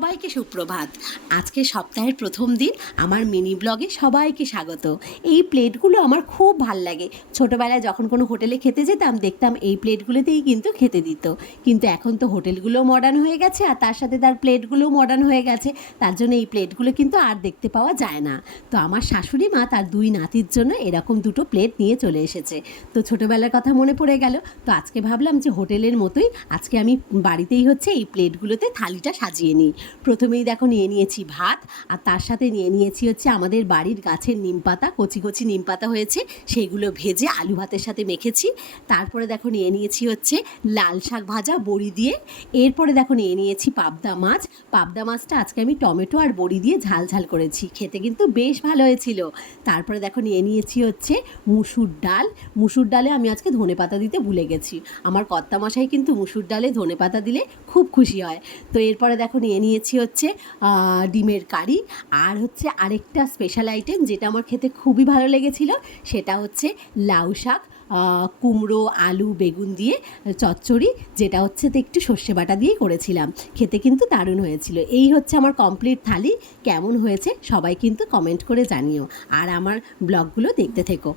সবাইকে সুপ্রভাত। আজকে সপ্তাহের প্রথম দিন আমার মিনি ব্লগে সবাইকে স্বাগত। এই প্লেটগুলো আমার খুব ভাল লাগে। ছোটোবেলায় যখন কোনো হোটেলে খেতে যেতাম দেখতাম এই প্লেটগুলোতেই কিন্তু খেতে দিত। কিন্তু এখন তো হোটেলগুলোও মডার্ন হয়ে গেছে আর তার সাথে তার প্লেটগুলোও মডার্ন হয়ে গেছে, তার জন্য এই প্লেটগুলো কিন্তু আর দেখতে পাওয়া যায় না। তো আমার শাশুড়ি মা তার দুই নাতির জন্য এরকম দুটো প্লেট নিয়ে চলে এসেছে। তো ছোটোবেলার কথা মনে পড়ে গেল। তো আজকে ভাবলাম যে হোটেলের মতোই আজকে আমি বাড়িতেই হচ্ছে এই প্লেটগুলোতে থালিটা সাজিয়ে নিই। প্রথমেই দেখো নিয়ে নিয়েছি ভাত, আর তার সাথে নিয়ে নিয়েছি হচ্ছে আমাদের বাড়ির গাছের নিমপাতা, কচি কচি নিমপাতা হয়েছে, সেইগুলো ভেজে আলু ভাতের সাথে মেখেছি। তারপরে দেখো নিয়ে নিয়েছি হচ্ছে লাল শাক ভাজা বড়ি দিয়ে। এরপরে দেখো নিয়ে নিয়েছি পাবদা মাছ। পাবদা মাছটা আজকে আমি টমেটো আর বড়ি দিয়ে ঝাল ঝাল করেছি, খেতে কিন্তু বেশ ভালো হয়েছিল। তারপরে দেখো নিয়ে নিয়েছি হচ্ছে মুসুর ডাল। মুসুর ডালে আমি আজকে ধনেপাতা দিতে ভুলে গেছি। আমার কর্তামশাই কিন্তু মুসুর ডালে ধনেপাতা দিলে খুব খুশি হয়। তো এরপরে দেখো নিয়ে নিয়েছি হচ্ছে ডিমের কারি, আর হচ্ছে আরেকটা স্পেশাল আইটেম যেটা আমার খেতে খুবই ভালো লেগেছিল, সেটা হচ্ছে লাউ শাক, কুমড়ো আলু বেগুন দিয়ে চচ্চড়ি, যেটা হচ্ছে তো একটু সর্ষে বাটা দিয়েই করেছিলাম। খেতে কিন্তু দারুণ হয়েছিল। এই হচ্ছে আমার কমপ্লিট থালি। কেমন হয়েছে সবাই কিন্তু কমেন্ট করে জানিও, আর আমার ব্লগগুলো দেখতে থেকো।